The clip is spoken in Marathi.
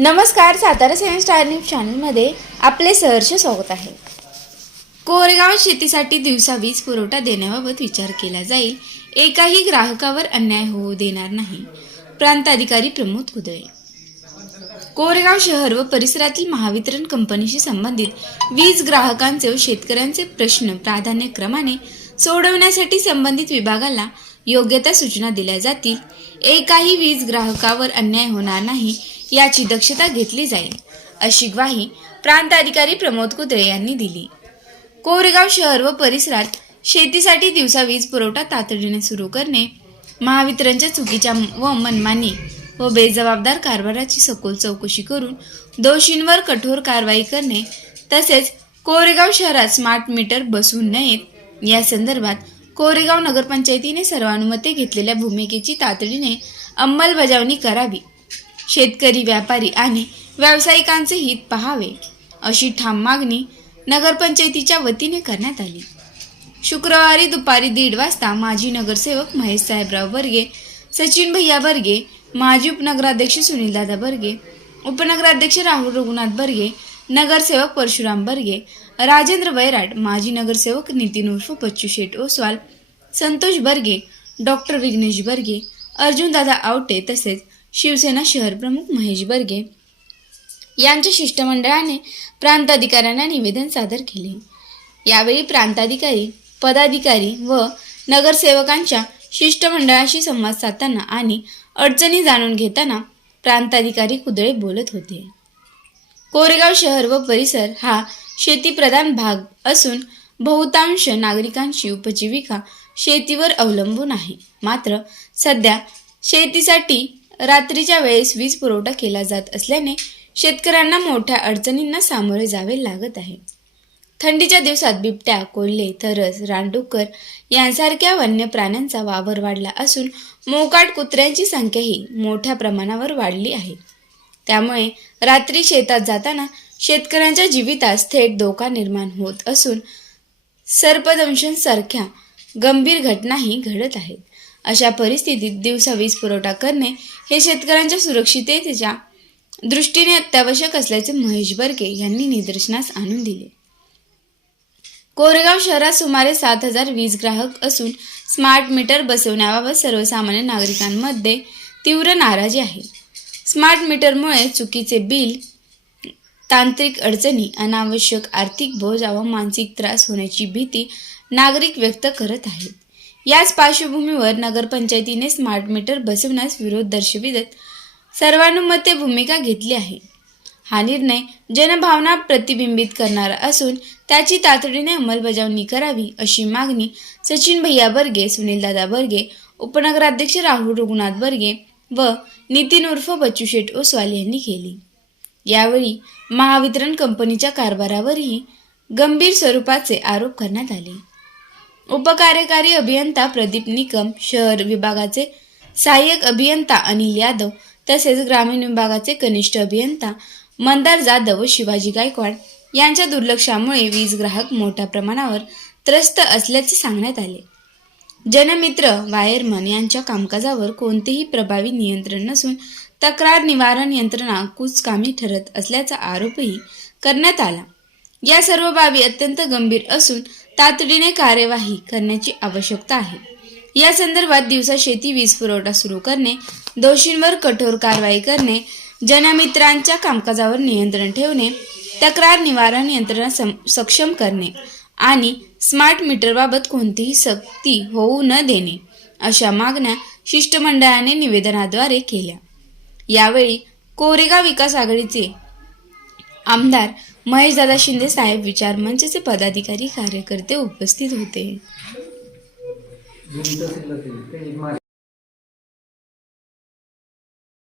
नमस्कार, सातारा 7 स्टार न्यूज चॅनलमध्ये आपले सहर्ष स्वागत आहे। कोरेगाव शेतीसाठी दिवसा वीज पुरवठा देण्याबाबत विचार केला जाईल। एकाही ग्राहकावर अन्याय होऊ देणार नाही। प्रांताधिकारी प्रमोद कुदळे। कोरेगाव शहर व परिसरातील महावितरण कंपनीशी संबंधित वीज ग्राहकांचे व शेतकऱ्यांचे प्रश्न प्राधान्यक्रमाने सोडवण्यासाठी संबंधित विभागाला योग्य त्या सूचना दिल्या जातील। एकाही वीज ग्राहकावर अन्याय होणार नाही याची दक्षता घेतली जाईल, अशी ग्वाही प्रांताधिकारी प्रमोद कुदळे यांनी दिली। कोरेगाव शहर व परिसरात शेतीसाठी दिवसा वीज पुरवठा तातडीने सुरू करणे, महावितरणच्या चुकीच्या व मनमानी व बेजबाबदार कारभाराची सखोल चौकशी करून दोषींवर कठोर कारवाई करणे, तसेच कोरेगाव शहरात स्मार्ट मीटर बसवू नयेत या संदर्भात कोरेगाव नगरपंचायतीने सर्वानुमते घेतलेल्या भूमिकेची तातडीने अंमलबजावणी करावी। शेतकरी, व्यापारी आणि व्यावसायिकांचे हित पाहावे, अशी ठाम मागणी नगरपंचायतीच्या वतीने करण्यात आली। शुक्रवारी दुपारी 1:30 वाजता माजी नगरसेवक महेश साहेबराव बर्गे, सचिन भैया बर्गे, माजी उपनगराध्यक्ष सुनीलदादा बर्गे, उपनगराध्यक्ष राहुल रघुनाथ बर्गे, नगरसेवक परशुराम बर्गे, राजेंद्र वैराट, माजी नगरसेवक नितीन उर्फ बच्चू शेठ ओसवाल, संतोष बर्गे, डॉक्टर विघ्नेश बर्गे, अर्जुनदादा आवटे तसेच शिवसेना शहर प्रमुख महेश बर्गे यांच्या शिष्टमंडळाने प्रांताधिकाऱ्यांना निवेदन सादर केले। यावेळी प्रांताधिकारी, पदाधिकारी व नगरसेवकांच्या शिष्टमंडळाशी संवाद साधताना आणि अडचणी जाणून घेताना प्रांताधिकारी कुदळे बोलत होते। कोरेगाव शहर व परिसर हा शेतीप्रधान भाग असून बहुतांश नागरिकांची उपजीविका शेतीवर अवलंबून आहे। मात्र सध्या शेतीसाठी रात्रीच्या वेळेस वीज पुरवठा केला जात असल्याने शेतकऱ्यांना मोठ्या अडचणींना सामोरे जावे लागत आहे। थंडीच्या दिवसात बिबट्या, कोल्हे, तरस, रानडुक्कर यांसारख्या वन्य प्राण्यांचा वावर वाढला असून मोकाट कुत्र्यांची संख्याही मोठ्या प्रमाणावर वाढली आहे। त्यामुळे रात्री शेतात जाताना शेतकऱ्यांच्या जीवितास थेट धोका निर्माण होत असून सर्पदंशासारख्या गंभीर घटनाही घडत आहेत। अशा परिस्थितीत दिवसा वीज पुरवठा करणे हे शेतकऱ्यांच्या सुरक्षिततेच्या दृष्टीने अत्यावश्यक असल्याचे महेश बर्गे यांनी निदर्शनास आणून दिले। कोरेगाव शहरात सुमारे 7,000 वीज ग्राहक असून स्मार्ट मीटर बसवण्याबाबत सर्वसामान्य नागरिकांमध्ये तीव्र नाराजी आहे। स्मार्ट मीटरमुळे चुकीचे बिल, तांत्रिक अडचणी, अनावश्यक आर्थिक बोज व मानसिक त्रास होण्याची भीती नागरिक व्यक्त करत आहेत। याच पार्श्वभूमीवर नगरपंचायतीने स्मार्ट मीटर बसवण्यास विरोध दर्शवित सर्वानुमते भूमिका घेतली आहे। हा निर्णय जनभावना प्रतिबिंबित करणारा असून त्याची तातडीने अंमलबजावणी करावी, अशी मागणी सचिन भैया बर्गे, सुनीलदादा बर्गे, उपनगराध्यक्ष राहुल रघुनाथ बर्गे व नितीन उर्फ बच्चू शेठ ओसवाल यांनी केली। यावेळी महावितरण कंपनीच्या कारभारावरही गंभीर स्वरूपाचे आरोप करण्यात आले। उपकार्यकारी अभियंता प्रदीप निकम, शहर विभागाचे सहाय्यक अभियंता अनिल यादव तसेच ग्रामीण विभागाचे कनिष्ठ अभियंता मंदार जाधव व शिवाजी गायकवाड यांच्या दुर्लक्षामुळे वीज ग्राहक मोठ्या प्रमाणावर त्रस्त असल्याचे सांगण्यात आले। जनमित्र वायरमन यांच्या कामकाजावर कोणतेही प्रभावी नियंत्रण नसून तक्रार निवारण यंत्रणा कुचकामी ठरत असल्याचा आरोपही करण्यात आला। या सर्व बाबी अत्यंत गंभीर असून तातडीने कार्यवाही करण्याची आवश्यकता आहे। या संदर्भात दिवसा शेती वीज पुरवठा सुरू करणे, दोषींवर कठोर कारवाई करणे, जनमित्रांच्या कामकाजावर नियंत्रण ठेवणे, तक्रार निवारण यंत्रणा सक्षम करणे आणि स्मार्ट मीटरबाबत कोणतीही सक्ती होऊ न देणे, अशा मागण्या शिष्टमंडळाने निवेदनाद्वारे केल्या। यावेळी कोरेगाव विकास आघाडीचे आमदार महेशदादा शिंदे साहेब, विचार मंचचे पदाधिकारी, कार्यकर्ते उपस्थित होते।